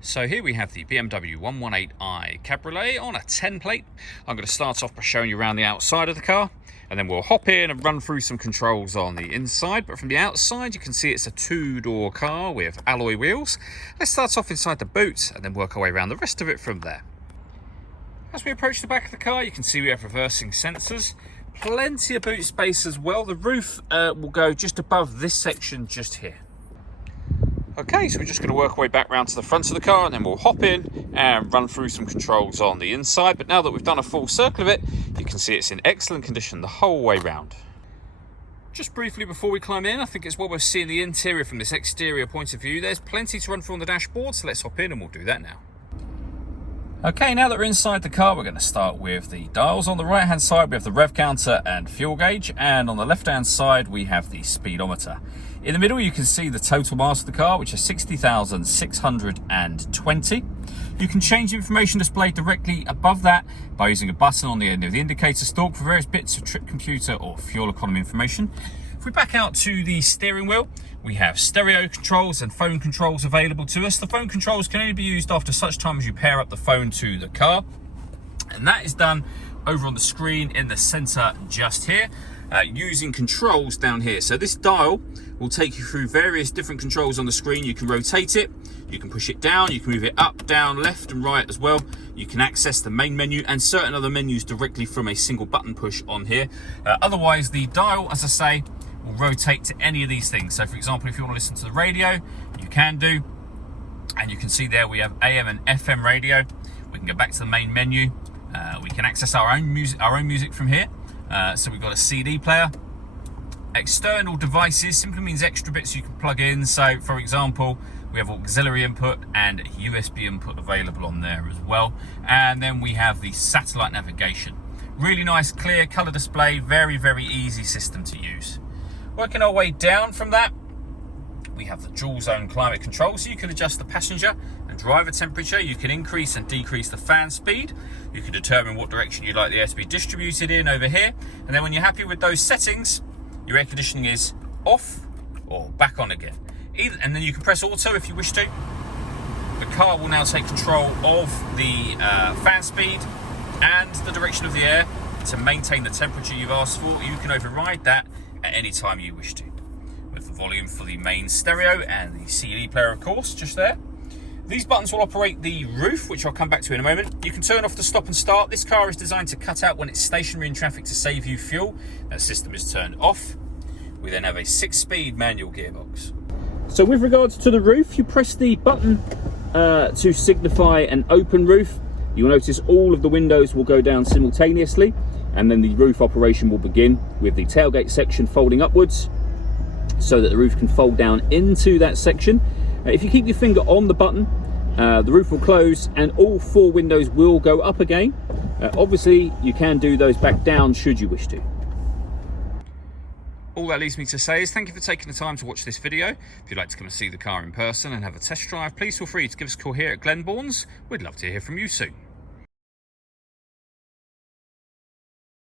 So here we have the BMW 118i Cabriolet on a 10 plate. I'm going to start off by showing you around the outside of the car, and then we'll hop in and run through some controls on the inside. But from the outside you can see it's a two-door car with alloy wheels. Let's start off inside the boot and then work our way around the rest of it from there. As we approach the back of the car, you can see we have reversing sensors. Plenty of boot space as well. The roof will go just above this section just here. Okay, so we're just going to work our way back round to the front of the car and then we'll hop in and run through some controls on the inside. But now that we've done a full circle of it, you can see it's in excellent condition the whole way round. Just briefly before we climb in, I think it's well worth seeing the interior from this exterior point of view. There's plenty to run through on the dashboard, so let's hop in and we'll do that now. Okay, now that we're inside the car, we're going to start with the dials. On the right hand side we have the rev counter and fuel gauge, and on the left hand side we have the speedometer. In the middle you can see the total miles of the car, which is 60,620. You can change the information displayed directly above that by using a button on the end of the indicator stalk for various bits of trip computer or fuel economy information. If we back out to the steering wheel, we have stereo controls and phone controls available to us. The phone controls can only be used after such time as you pair up the phone to the car, and that is done over on the screen in the center just here, using controls down here. So this dial will take you through various different controls on the screen. You can rotate it, you can push it down, you can move it up, down, left and right as well. You can access the main menu and certain other menus directly from a single button push on here. Otherwise the dial, as I say, will rotate to any of these things. So for example, if you want to listen to the radio, you can do, and you can see there we have AM and FM radio. We can go back to the main menu. We can access our own music from here. So we've got a CD player. External devices simply means extra bits you can plug in. So for example, we have auxiliary input and USB input available on there as well. And then we have the satellite navigation. Really nice clear color display, very easy system to use. Working our way down from that, we have the dual zone climate control, so you can adjust the passenger and driver temperature. You can increase and decrease the fan speed. You can determine what direction you'd like the air to be distributed in over here. And then when you're happy with those settings, your air conditioning is off or back on again. And then you can press auto if you wish to. The car will now take control of the fan speed and the direction of the air to maintain the temperature you've asked for. You can override that at any time you wish to. With the volume for the main stereo and the CD player, of course, just there. These buttons will operate the roof, which I'll come back to in a moment. You can turn off the stop and start. This car is designed to cut out when it's stationary in traffic to save you fuel. That system is turned off. We then have a 6-speed manual gearbox. So with regards to the roof, you press the button to signify an open roof. You'll notice all of the windows will go down simultaneously, and then the roof operation will begin with the tailgate section folding upwards so that the roof can fold down into that section. If you keep your finger on the button, the roof will close and all 4 windows will go up again. Obviously, you can do those back down should you wish to. All that leaves me to say is thank you for taking the time to watch this video. If you'd like to come and see the car in person and have a test drive, please feel free to give us a call here at Glenbourne's. We'd love to hear from you soon.